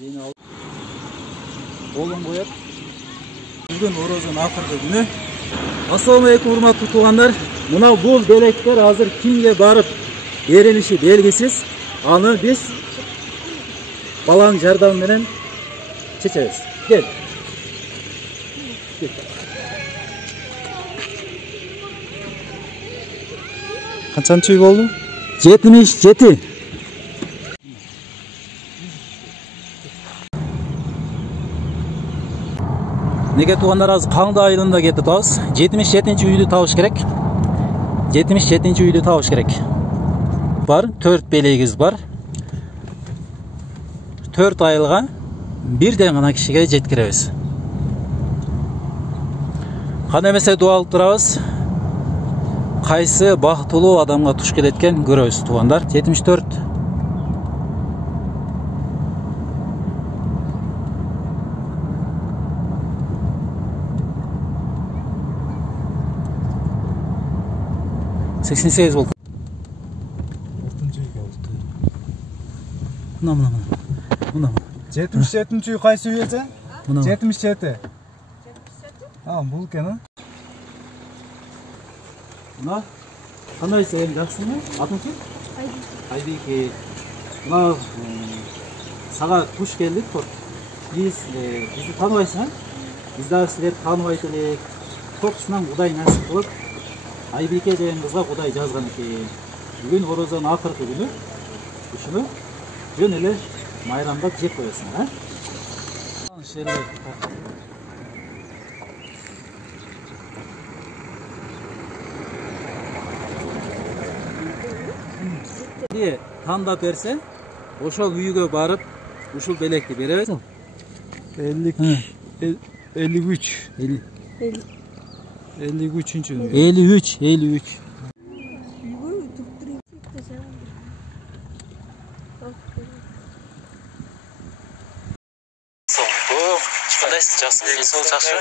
Yeni al. Oğlum koyup. Bugün Oroz'un akırkı günü. Assalamualaikum hurmatly tuğanlar. Muna bul belekler hazır kimge barıp berilişi belgisiz. Anı biz balan jardam menen çeçeriz. Gel. Gel. Kaçançı üy oldu? 77. Nege tuğanlar az Kаңды айылында кетті тауыз. 77-ci үйді тауыш керек. 77-ci үйді тауыш керек. Бар, 4 белегіз бар. 4 айылға бірден ғана кішіге жеткіреміз. Қана емесе дуа алып тұрабыз. Қайсы бақыттылуу адамға туш келеткен көрөбүз туғандар. 74. Seksen sekiz oldu. Mına. 77-ci üy qaysı üy eкен? 77. Бул экен. Мына кандайсың, эми жакшысыңбы? Атың ким? Айбике. Мына сага туш келдик. Бизди тааныбайсың, биз дагы силерди тааныбайт элек. Токусунан Кудай насип кылып Айбике деген кызга Кудай жазган экен. Бүгүн Орозонун акыркы күнү. Ушуну жөн эле майрамдап жеп коесуң, а? Тандап берсе, ошол үйгө барып, ушул белекти беребиз. 53. 53-cü. 53. Кандайсың, жакшы? Сол жакшы.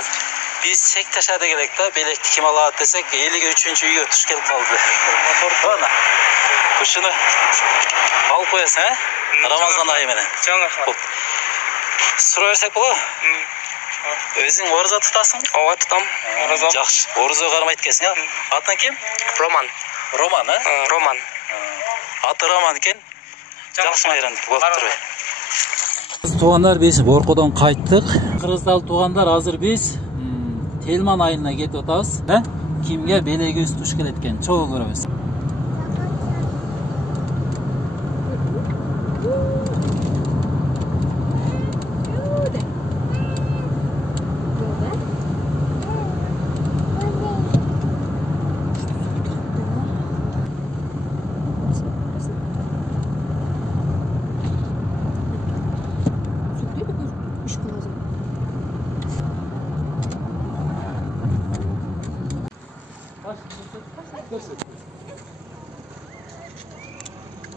Биз Секташада келек да, белекти ким алат десек, 53-cü үйгө туш келип калды. Ана. Ушуну алып коесуң, а? Рамазан айы менен. Жаңа. Сурай берсек болобу? Өзүң орозо тутасың? Ооба, тутам. Орозо. Жакшы. Орозо кармайт экенсиң, а? Атың ким? Роман. Роман, а? Роман. Аты Роман экен. Жакшы майрамдык болуп турбайбы? Туғандар біз Боркодон қайттық. Кыргыздал туғандар азыр біз Телман айылына кетип атабыз. Кимге белегибиз туш келет экен, чогуу көрөбүз.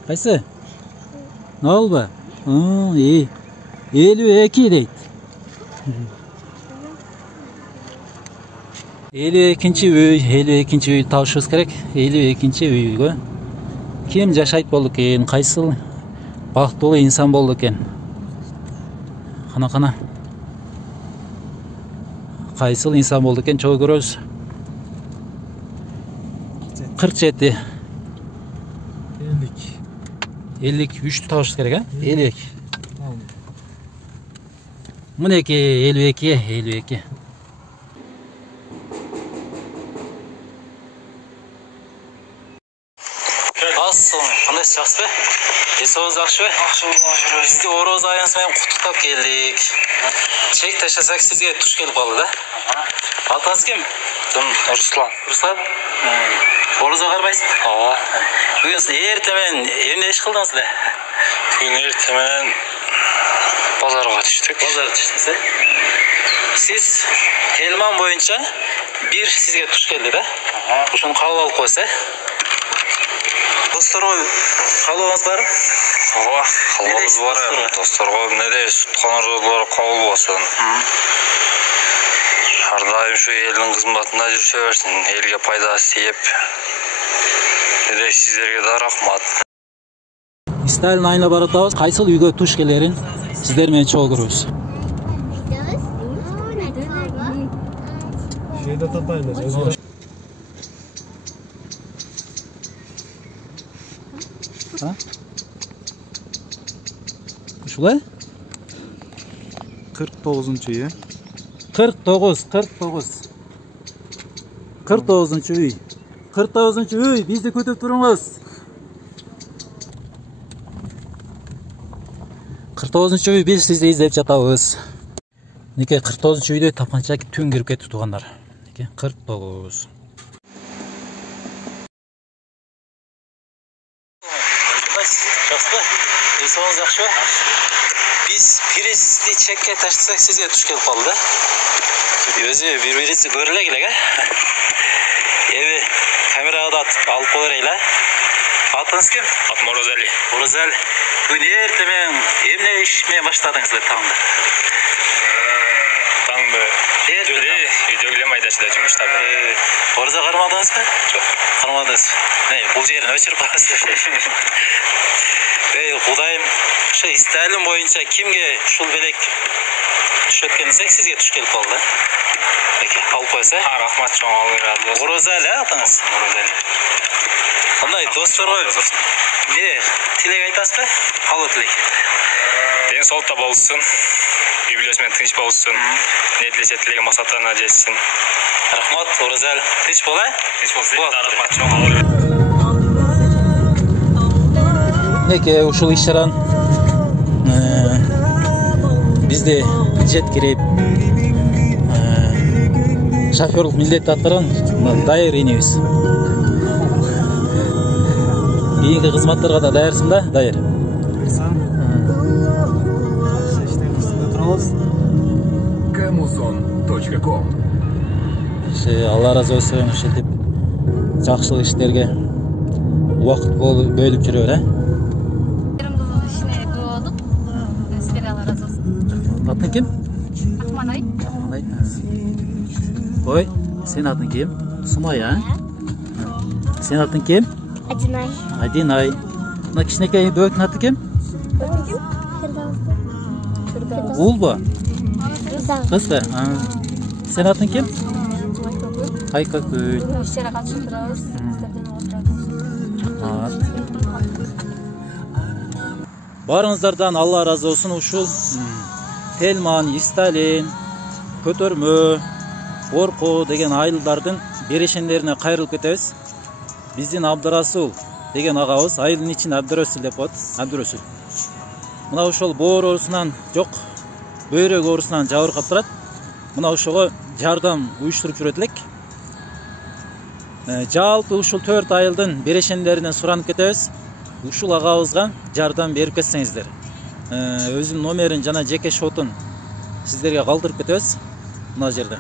Кайсы? Ne oldu? İyi. 52 deydi. 52-ci üy табышыбыз керек. 52-ci үйгө ким жашайт болду экен? Кайсыл бактылуу инсан болду экен? Кана. Кайсыл инсан болду экен? Чогуу көрөбүз. 47. 53 табышыбыз керек, а? 52. Мынеки 52. Кандайсыз, жакшысызбы? Эсибиз жакшыбы? Бизди Ороз айыңыз менен куттуктап келдик. Чек таштасак сизге туш келип калды да. Атыңыз ким? Руслан. Руслан? Орозо кармайсызбы? Ооба. Бүгүн эртең менен эмне иш кылдыңыз эле? Бүгүн эртең менен базарга түштүк. Базарга түштүңүз, э? Сиз Телман боюнча бир сизге туш келди да. Ушуну кабыл алып койсо, э? Досторго кабылыңыз барбы? Ооба, кабылыбыз бар. Досторго эмне дейбиз? Туткан орозолор кабыл болсун. Ар дайым ушу элдин кызматында жүрүшө берсин, элге пайдасы тиеп. Сіздерге да рахмат. Сталин айына баратабыз. Кайсыл үйгө туш келерин Сиздер менен чогуу көрөбүз. Şeyde tapayla. Ha? Ушулай? 49-үй. 49-49 үй. 49 үй, бизди күтүп туруңуз. 49 үй биз сизди издеп жатабыз. Неке 49 үйдө тапанча түн кирип кетти туугандар. Неке 49. Жақсы. Есіңіз жақсы ба? Biz pirizli çekke taşısak sizge tuş gelip kaldı. Özü birbirinizi görüle gile. Evi kameraya da alıp koyarıyla. Atınız kim? Atım Orozali. Orozali. Bugün ertemen emne işmeye başladınız da tağında. Tağında. Öyle videoglem aydasıda жұмыштады. Orada қармадыңыз ба? Жоқ. Қармадыңыз. Ne, бұл жерін өшіріп қаласыз. Құдайым, şu isteğim boyunca kimge şul belek düşötkensek sizge tuş gelip kaldı. Peki, alıp koysa. Рахмат чоң алла разы болсын. Orozali атыңыз? Орозали. Қандай достар ғой? Не, тілек айтасыз ба? Қалу тілек. Денсаулықта болсын. Үй-бүлөсімен тыныш болсын. Не тілесе тілеген мақсаттарына жетсін. Рахмат, Орозали. Тыныш болай? Тыныш болсын. Рахмат чоң алла. Неке ушул иш-чаран бизде бюджет кирип шоферлук милдетти аткарган дайыр энебиз. Кийинки кызматтарга да даярсың да? Дайыр. Camuzon.com Алла разы болсун, ушинтип жакшылык иштерге убакыт бөлүп жүрөбүр, Atın kim? Akmanay. Akmanay. Oy, senin adın kim? Sumay ha? Senin adın kim? Adinay. Adinay. Buna kişineke böğütün adı kim? Ul bu. Kız da. Senin adın kim? Kaykakül. İşlere katıştırırız. Barыңыздардан Алла разы болсын. Ушул Телман, Исталин, Көтөрмө, Борко деген айылдардын берешендерине кайрылып кетебиз. Биздин Абдырасул деген агабыз айылдын ичин Абдырасул деп коет. Абдырасул. Мына ошол боорусунан жок, бөйрөк оорусунан жабыркап турат. Мына ошого жардам уюштуруп жүрөт элек. Жалпы ушул 4 айылдын берешендеринен суранып кетебиз. Ушул агабызга жардам берип кетсеңиздер. Өзүнүн номерин жана жеке шотун сиздерге калтырып кетебиз. Мына жерде.